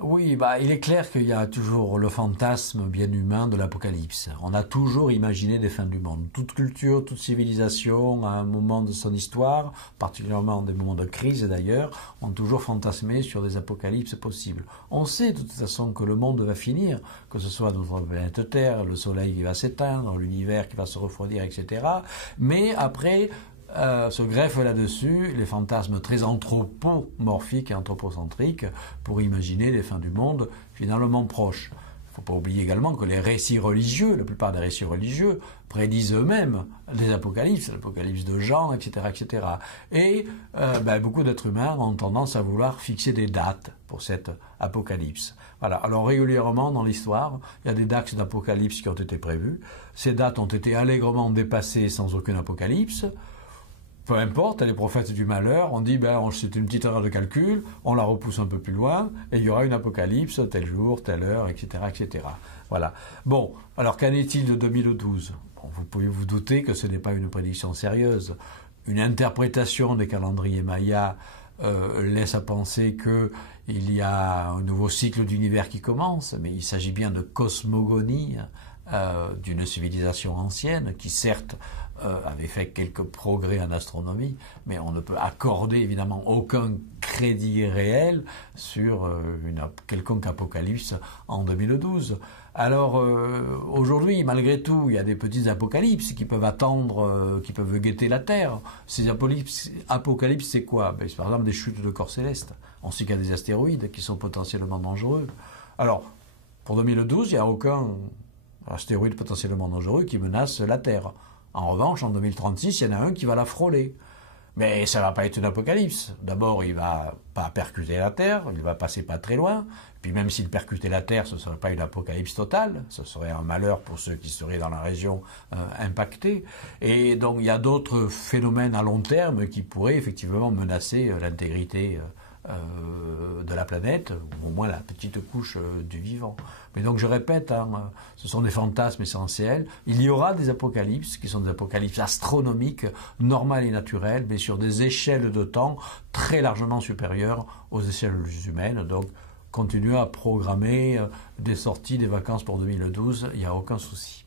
Oui, bah, il est clair qu'il y a toujours le fantasme bien humain de l'apocalypse. On a toujours imaginé des fins du monde. Toute culture, toute civilisation, à un moment de son histoire, particulièrement des moments de crise d'ailleurs, ont toujours fantasmé sur des apocalypses possibles. On sait de toute façon que le monde va finir, que ce soit notre planète Terre, le soleil qui va s'éteindre, l'univers qui va se refroidir, etc. Mais après, se greffent là-dessus les fantasmes très anthropomorphiques et anthropocentriques pour imaginer des fins du monde finalement proches. Il ne faut pas oublier également que les récits religieux, la plupart des récits religieux, prédisent eux-mêmes des apocalypses, l'apocalypse de Jean, etc., etc. Et beaucoup d'êtres humains ont tendance à vouloir fixer des dates pour cette apocalypse. Voilà. Alors régulièrement dans l'histoire, il y a des dates d'apocalypse qui ont été prévues. Ces dates ont été allègrement dépassées sans aucune apocalypse. Peu importe, les prophètes du malheur, on dit, c'est une petite erreur de calcul, on la repousse un peu plus loin, et il y aura une apocalypse, tel jour, telle heure, etc., etc. Voilà. Bon, alors qu'en est-il de 2012 ? Bon, vous pouvez vous douter que ce n'est pas une prédiction sérieuse. Une interprétation des calendriers mayas laisse à penser qu'il y a un nouveau cycle d'univers qui commence, mais il s'agit bien de cosmogonie d'une civilisation ancienne qui certes avait fait quelques progrès en astronomie, mais on ne peut accorder évidemment aucun crédit réel sur une quelconque apocalypse en 2012. Alors aujourd'hui, malgré tout, il y a des petites apocalypses qui peuvent attendre, qui peuvent guetter la Terre. Ces apocalypses, c'est quoi ? C'est par exemple des chutes de corps célestes. On sait qu'il y a des astéroïdes qui sont potentiellement dangereux. Alors, pour 2012, il n'y a aucun astéroïde potentiellement dangereux qui menace la Terre. En revanche, en 2036, il y en a un qui va la frôler. Mais ça va pas être une apocalypse. D'abord, il va pas percuter la Terre, il va passer pas très loin. Puis même s'il percutait la Terre, ce serait pas une apocalypse totale, ce serait un malheur pour ceux qui seraient dans la région impactée. Et donc il y a d'autres phénomènes à long terme qui pourraient effectivement menacer l'intégrité de la planète, ou au moins la petite couche du vivant. Mais donc je répète, ce sont des fantasmes essentiels. Il y aura des apocalypses qui sont des apocalypses astronomiques, normales et naturelles, mais sur des échelles de temps très largement supérieures aux échelles humaines. Donc continuez à programmer des sorties, des vacances pour 2012, il n'y a aucun souci.